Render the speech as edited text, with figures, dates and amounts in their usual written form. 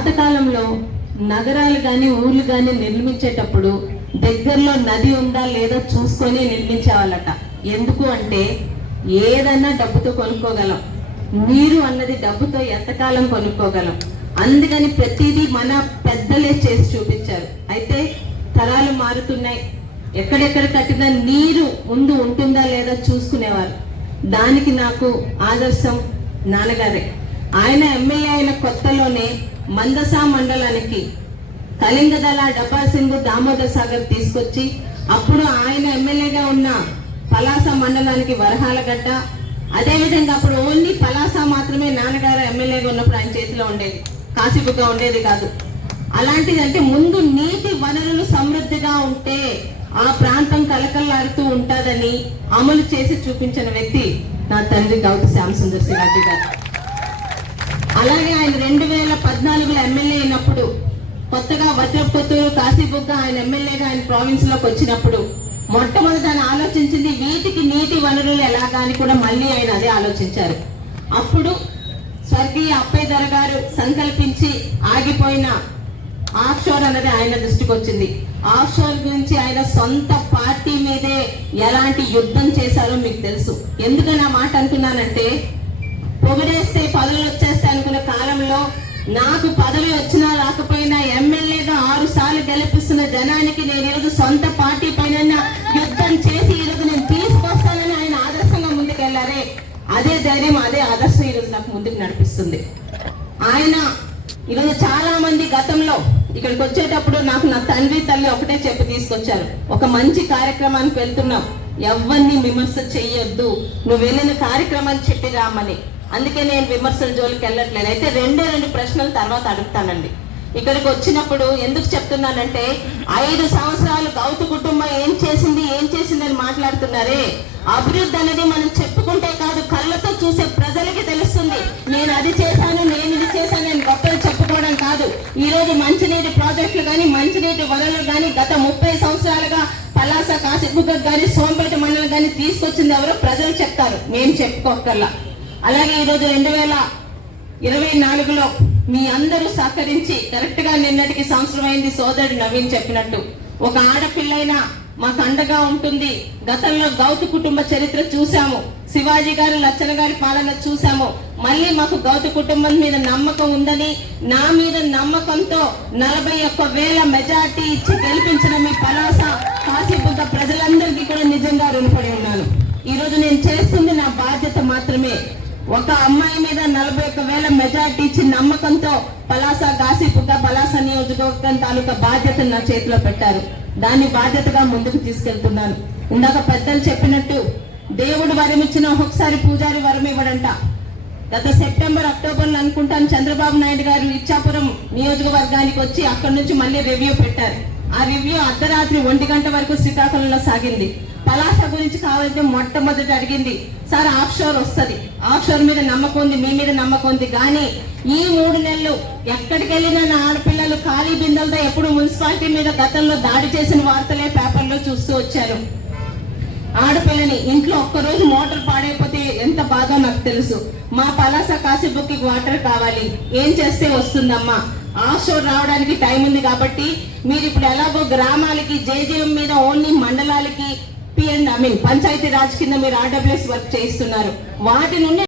పాతకాలంలో నగరాలు కానీ ఊర్లు కానీ నిర్మించేటప్పుడు దగ్గరలో నది ఉందా లేదా చూసుకొని నిర్మించేవాళ్ళట. ఎందుకు అంటే ఏదన్నా డబ్బుతో కొనుక్కోగలం, నీరు అన్నది డబ్బుతో ఎంతకాలం కొనుక్కోగలం. అందుకని ప్రతిదీ మన పెద్దలే చేసి చూపించారు. అయితే తరాలు మారుతున్నాయి, ఎక్కడెక్కడ కట్టినా నీరు ముందు ఉంటుందా లేదా చూసుకునేవారు. దానికి నాకు ఆదర్శం నాన్నగారే. ఆయన ఎమ్మెల్యే అయిన కొత్తలోనే మందసా మండలానికి కళింగదళ డబ్బా సింగ్ దామోదర్ సాగర్ తీసుకొచ్చి, అప్పుడు ఆయన ఎమ్మెల్యేగా ఉన్న పలాస మండలానికి వరహాలగడ్డ, అదేవిధంగా అప్పుడు ఓన్లీ పలాస మాత్రమే నాన్నగారు ఎమ్మెల్యేగా ఉన్నప్పుడు ఆయన చేతిలో ఉండేది, కాశీబుగ్గా ఉండేది కాదు. అలాంటిది అంటే ముందు నీటి వనరులు సమృద్ధిగా ఉంటే ఆ ప్రాంతం కలకల్లాడుతూ ఉంటుందని అమలు చేసి చూపించిన వ్యక్తి నా తండ్రి గౌతు శ్యామసుందర్ శివాజీ గారు. అలాగే ఆయన 2014లో ఎమ్మెల్యే అయినప్పుడు కొత్తగా వజ్రపుత్తూరు కాశీబుగ్గ ఆయన ఎమ్మెల్యేగా ఆయన ప్రావిన్స్ లోకి వచ్చినప్పుడు మొట్టమొదటి ఆయన ఆలోచించింది వీటికి నీటి వనరులు ఎలాగా అని కూడా మళ్ళీ ఆయన అదే ఆలోచించారు. అప్పుడు స్వర్గీయ అప్పయ్య దొర గారు సంకల్పించి ఆగిపోయిన ఆఫ్ షోర్ అన్నది ఆయన దృష్టికి వచ్చింది. ఆఫ్ షోర్ గురించి ఆయన సొంత పార్టీ మీదే ఎలాంటి యుద్ధం చేశారో మీకు తెలుసు. ఎందుకని ఆ మాట అనుకున్నానంటే, పొగిడేస్తే పదవులు వచ్చేస్తాయి అనుకున్న కాలంలో నాకు పదవి వచ్చినా రాకపోయినా ఎమ్మెల్యేగా 6 సార్లు గెలిపిస్తున్న జనానికి నేను ఈరోజు సొంత పార్టీ పైన యుద్ధం చేసి ఈరోజు నేను తీసుకొస్తానని ఆయన ఆదర్శంగా ముందుకెళ్లారే. అదే ధైర్యం, అదే ఆదర్శం ఈరోజు నాకు ముందుకు నడిపిస్తుంది. ఆయన ఈరోజు చాలా మంది గతంలో ఇక్కడికి వచ్చేటప్పుడు నాకు నా తండ్రి తల్లి ఒకటే చెప్పి తీసుకొచ్చారు, ఒక మంచి కార్యక్రమానికి వెళ్తున్నాం, ఎవరిని విమర్శ చెయ్యొద్దు, నువ్వు వెళ్ళిన కార్యక్రమాన్ని చెప్పి రామని. అందుకే నేను విమర్శల జోలికి వెళ్ళట్లేదు. అయితే 2 ప్రశ్నలు తర్వాత అడుగుతానండి. ఇక్కడికి వచ్చినప్పుడు ఎందుకు చెప్తున్నానంటే, 5 సంవత్సరాలు గౌతు కుటుంబం ఏం చేసింది అని మాట్లాడుతున్నారే. అభివృద్ధి అనేది మనం చెప్పుకుంటే కాదు, కళ్ళతో చూసే ప్రజలకి తెలుస్తుంది. నేను అది చేశాను, నేను ఇది చేశాను, నేను గొప్పలు చెప్పుకోవడం కాదు. ఈ రోజు మంచినీటి ప్రాజెక్టులు కానీ మంచినీటి వనరులు కానీ గత 30 సంవత్సరాలుగా పలాస కాశీబుగ్గ కానీ సోంపేట మండలం కానీ తీసుకొచ్చింది ఎవరో ప్రజలు చెప్తారు, మేము చెప్పుకోకర్లా. అలాగే ఈరోజు 2024లో మీ అందరూ సహకరించి కరెక్ట్ గా నిన్నటికి సంవత్సరం అయింది. సోదరుడు నవీన్ చెప్పినట్టు ఒక ఆడపిల్లైనా మాకు అండగా ఉంటుంది. గతంలో గౌతు కుటుంబ చరిత్ర చూసాము, శివాజీ గారు లచ్చన గారి పాలన చూసాము. మళ్ళీ మాకు గౌతు కుటుంబం మీద నమ్మకం ఉందని, నా మీద నమ్మకంతో 41,000 మెజార్టీ ఇచ్చి గెలిపించిన మీ పలాస కాశీబుగ్గ ప్రజలందరికీ కూడా నిజంగా రుణపడి ఉన్నాను. ఈ రోజు నేను చేస్తుంది నా బాధ్యత మాత్రమే. ఒక అమ్మాయి మీద 41,000 మెజార్టీ ఇచ్చి నమ్మకంతో పలాస కాశీబుగ్గ పలాస నియోజకవర్గం తాలూకా బాధ్యతను నా చేతిలో పెట్టారు. దాన్ని బాధ్యతగా ముందుకు తీసుకెళ్తున్నాను. ఇందాక పెద్దలు చెప్పినట్టు దేవుడు వరం ఇచ్చిన ఒక్కొక్కసారి పూజారి వరం ఇవ్వడంట. గత సెప్టెంబర్ అక్టోబర్లో అనుకుంటాను చంద్రబాబు నాయుడు గారు ఇచ్చాపురం నియోజకవర్గానికి వచ్చి అక్కడి నుంచి మళ్ళీ రివ్యూ పెట్టారు. ఆ రివ్యూ అర్ధరాత్రి 1 గంట వరకు శ్రీకాకుళంలో సాగింది. పలాస గురించి కావాలంటే మొట్టమొదటి అడిగింది, సార్ ఆఫ్ షోర్ వస్తుంది, ఆఫ్ షోర్ మీద నమ్మకం ఉంది, మీ మీద నమ్మకం ఉంది, కానీ ఈ 3 నెలలు ఎక్కడికి వెళ్ళినా నా ఆడపిల్లలు ఖాళీ బిందెలతో ఎప్పుడు మున్సిపాలిటీ మీద గతంలో దాడి చేసిన వార్తలే పేపర్లో చూస్తూ వచ్చారు. ఆడపిల్లని ఇంట్లో ఒక్కరోజు మోటార్ పాడైపోతే ఎంత బాధో నాకు తెలుసు. మా పలాస కాశీబుక్కి వాటర్ కావాలి, ఏం చేస్తే వస్తుందమ్మా? ఆఫ్ షోర్ రావడానికి టైం ఉంది కాబట్టి మీరు ఇప్పుడు ఎలాగో గ్రామాలకి జేజేఎం మీద ఓన్లీ మండలాలకి పంచాయతీ రాజ్ కింద మీరు RWS వర్క్ చేయిస్తున్నారు, వాటి నుండి